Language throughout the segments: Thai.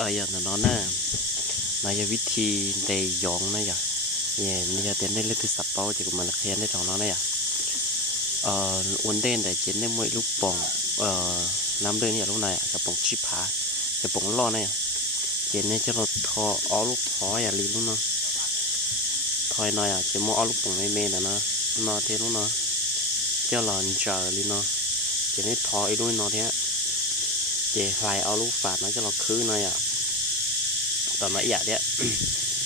อย่างนั้นน่ะนายวิธีได้ยองนะอย่านี่จะเต้นได้เลือดสับเป้าจะกุมันเคียนได้ตรงนั้นนะอย่าอ้วนเด่นแต่เจนได้มวยลูกป่องน้ำเดินเนี่ยลูกนายจะป่องชิพาจะป่องล่อนะอย่าเจนเนี่ยจะเราทออ้อลูกทออย่าลีลูกเนาะทอยน้อยจะมัวอ้อลูกป่องไม่เมนนะนอเทลูกเนาะเจ้าหลอนเจอลีเนาะเจนได้ทอไอ้ด้วยนอเทียเจใครเอาลูกฝาดนะจะเราคืนนะอย่าตอนนั้นอย่าเนี่ย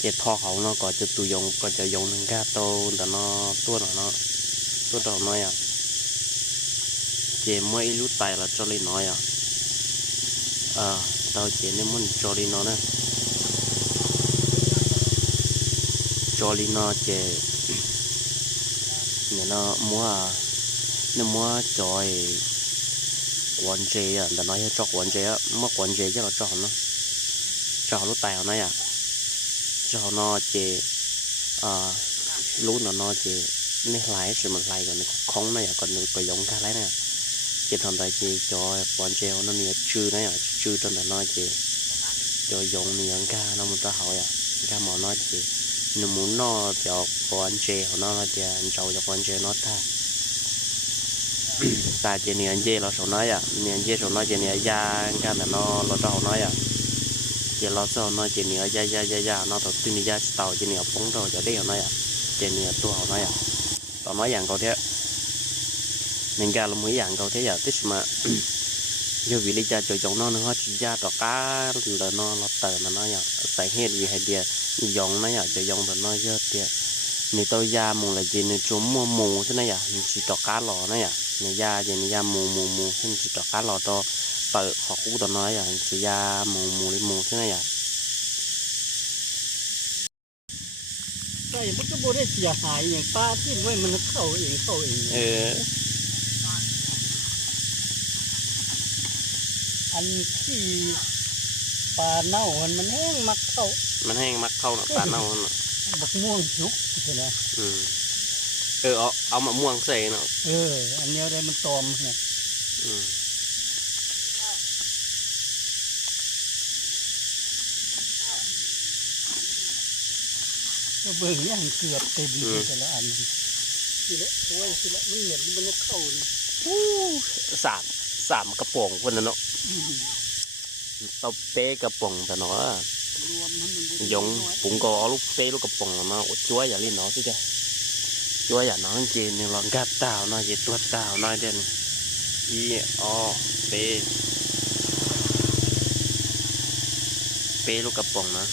เจทอเขาเนาะก็จะตุยงก็จะยงหนึ่งก้าโตแต่เนาะตัวเนาะตัวดอกน้อยอ่ะเจไม่รู้ตายละจอลีน้อยอ่ะtao chỉ nên muốn cho đi nó nè cho đi nó chỉ nên nó mua cho quần chế à là nói cho quần chế á mất quần chế cho nó cho nó tài nó à cho nó chỉ lúc nó chỉ nên lái sự mà lái còn không này còn có giống cái lái này chỉ thằng đại chỉ cho bọn treo nó nhiều chư đấy à chư trong đó nói chỉ cho dùng nhiều ca nó một ta hỏi à ca mà nói chỉ nếu muốn nó cho bọn treo nó thì trâu cho bọn treo nó tha ta chỉ nhiều dê là số nói à nhiều dê số nói chỉ nhiều da ca là nó trâu nói à chỉ lo sau nói chỉ nhiều da nó thật tin da tàu chỉ nhiều phóng rồi cho đấy nói à chỉ nhiều tua họ nói à tao nói rằng câu thế nên ra là mấy dạng câu thế giờ tích mà do vì lý do cho giống nó chỉ ra cho cá là nó tờ mà nó nhở tại hết vì hay địa giống nó nhở cho giống là nó rất địa nếu tôi ra mù là gì nếu chúng mua mù thế này à chỉ cho cá lò này à nếu ra gì nếu ra mù thế chỉ cho cá lò cho tờ họ cũ tao nói à chỉ ra mù thế này àใช่มันก็บ่ได้เสียหายอย่างปลาที่ไว้มันเข้าเองอันที่ปลาเน่ามันแห้งมักเข้ามันแห้งมักเข้าปลาเน่าบักม่วงชุกใช่ไหมเอามะม่วงใส่เนาะอันนี้อะไรมันตอมเนี่ยก็เบิ่งเนี่ยเกือบเต็มแต่ละอันทีละโอ้ยทีละมันเหม็นมันเข้าสามกระป๋องคนนั้นเนาะตบเตะกระป๋องแต่เนาะยงปุ่งก็ลูกเตะลูกกระป๋องเนาะช่วยอย่าลิ้นเนาะสิแกช่วยอย่าน้องเจนลองกัดตาวเนาะเจตัวตาวน้อยเด่นเปลูกกระป๋องนะ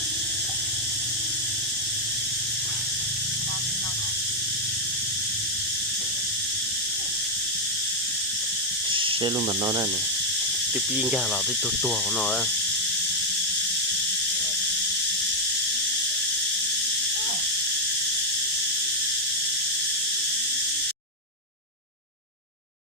เชลุงมันนอนนั่นนี่ที่ปีนแกเราที่ตัวของเรา